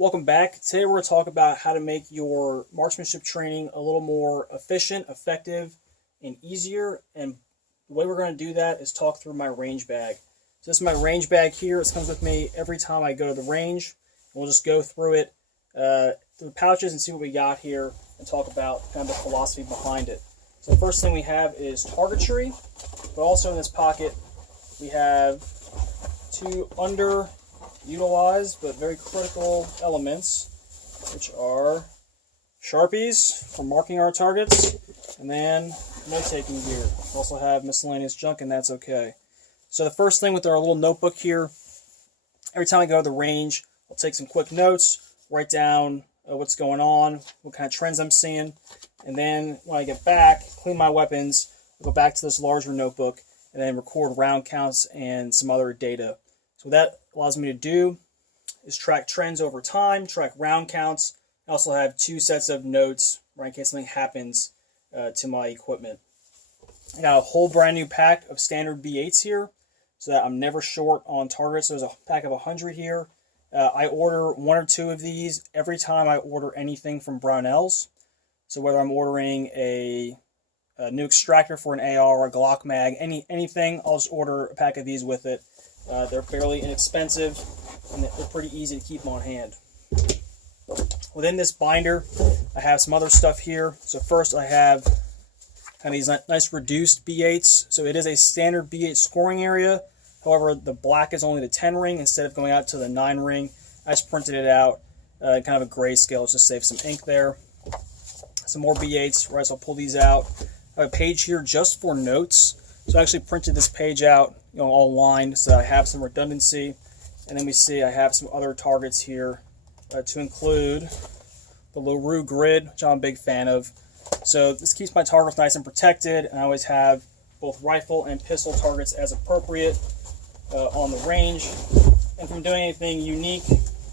Welcome back. Today we're going to talk about how to make your marksmanship training a little more efficient, effective, and easier. And the way we're going to do that is talk through my range bag. So this is my range bag here. It comes with me every time I go to the range. We'll just go through it, through the pouches and see what we got here and talk about kind of the philosophy behind it. So the first thing we have is targetry, but also in this pocket we have two underutilized but very critical elements, which are Sharpies for marking our targets, and then note-taking gear. We also have miscellaneous junk, and that's okay. So the first thing with our little notebook here, every time I go to the range, I'll take some quick notes, write down what's going on, what kind of trends I'm seeing, and then when I get back, clean my weapons, I'll go back to this larger notebook, and then record round counts and some other data. So what that allows me to do is track trends over time, track round counts. I also have two sets of notes right in case something happens to my equipment. I got a whole brand new pack of standard B8s here so that I'm never short on targets. So there's a pack of 100 here. I order one or two of these every time I order anything from Brownells. So whether I'm ordering a new extractor for an AR or a Glock mag, anything, I'll just order a pack of these with it. They're fairly inexpensive and they're pretty easy to keep on hand. Within this binder, I have some other stuff here. So first I have kind of these nice reduced B8s. So it is a standard B8 scoring area. However, the black is only the 10 ring instead of going out to the 9 ring. I just printed it out kind of a grayscale just to save some ink there. Some more B8s, right? So I'll pull these out. I have a page here just for notes. So I actually printed this page out, all lined so that I have some redundancy. And then we see I have some other targets here to include the LaRue grid, which I'm a big fan of. So this keeps my targets nice and protected, and I always have both rifle and pistol targets as appropriate on the range. And from doing anything unique,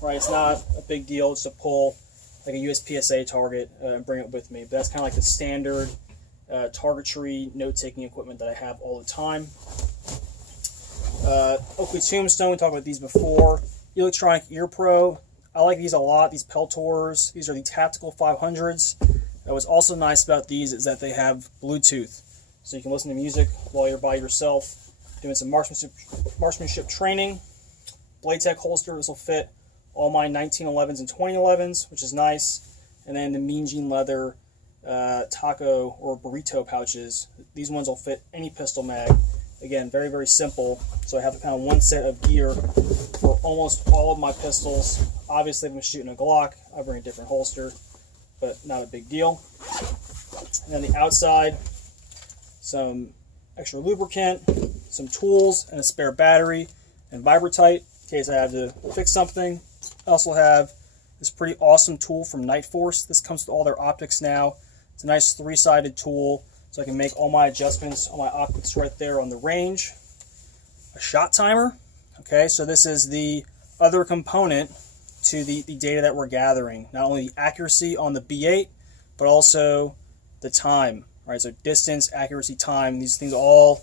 right, it's not a big deal just to pull like a USPSA target and bring it with me. But that's kind of like the standard targetry note-taking equipment that I have all the time. Oakley Tombstone, we talked about these before. Electronic Ear Pro, I like these a lot. These Peltors, these are the Tactical 500s. What's also nice about these is that they have Bluetooth, so you can listen to music while you're by yourself doing some marksmanship training. Blade Tech holster, this will fit all my 1911s and 2011s, which is nice. And then the Mean Gene leather taco or burrito pouches. These ones will fit any pistol mag. Again, very, very simple. So I have kind of one set of gear for almost all of my pistols. Obviously, if I'm shooting a Glock, I bring a different holster, but not a big deal. And then the outside, some extra lubricant, some tools, and a spare battery, and Vibratite in case I have to fix something. I also have this pretty awesome tool from Nightforce. This comes with all their optics now. It's a nice three-sided tool, so I can make all my adjustments on my optics right there on the range. A shot timer. Okay, so this is the other component to the data that we're gathering. Not only the accuracy on the B8, but also the time. Right, so distance, accuracy, time. These things all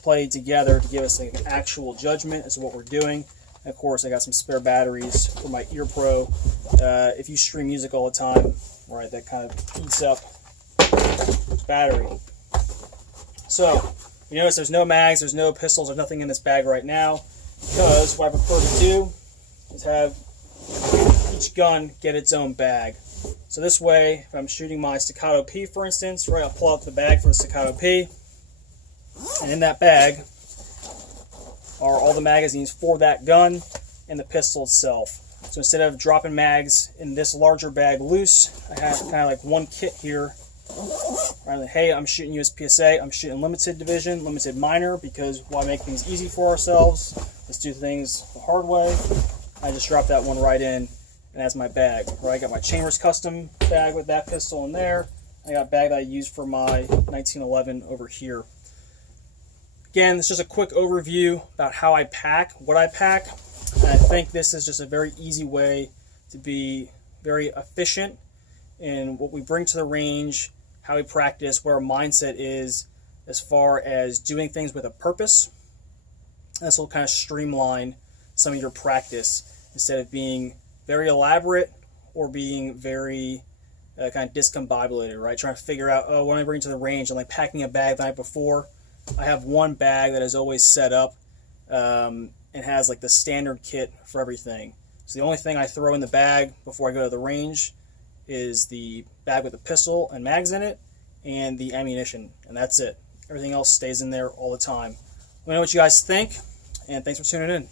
play together to give us like an actual judgment as to what we're doing. And of course, I got some spare batteries for my Ear Pro. If you stream music all the time, right, that kind of eats up battery. So you notice there's no mags, there's no pistols, there's nothing in this bag right now, because what I prefer to do is have each gun get its own bag. So this way, if I'm shooting my Staccato P, for instance, right, I'll pull out the bag for the Staccato P, and in that bag are all the magazines for that gun and the pistol itself. So instead of dropping mags in this larger bag loose, I have kind of like one kit here. Right, like, hey, I'm shooting USPSA, I'm shooting limited division, limited minor, because why make things easy for ourselves? Let's do things the hard way. I just drop that one right in, and that's my bag. Right, I got my Chambers Custom bag with that pistol in there. I got a bag that I use for my 1911 over here. Again, this is just a quick overview about how I pack, what I pack, and I think this is just a very easy way to be very efficient in what we bring to the range, how we practice, where our mindset is as far as doing things with a purpose. This will kind of streamline some of your practice instead of being very elaborate or being very kind of discombobulated, right? Trying to figure out, oh, what am I bringing to the range? I'm like packing a bag the night before. I have one bag that is always set up and has like the standard kit for everything. So the only thing I throw in the bag before I go to the range is the bag with the pistol and mags in it and the ammunition, and that's it. Everything else stays in there all the time. Let me know what you guys think, and thanks for tuning in.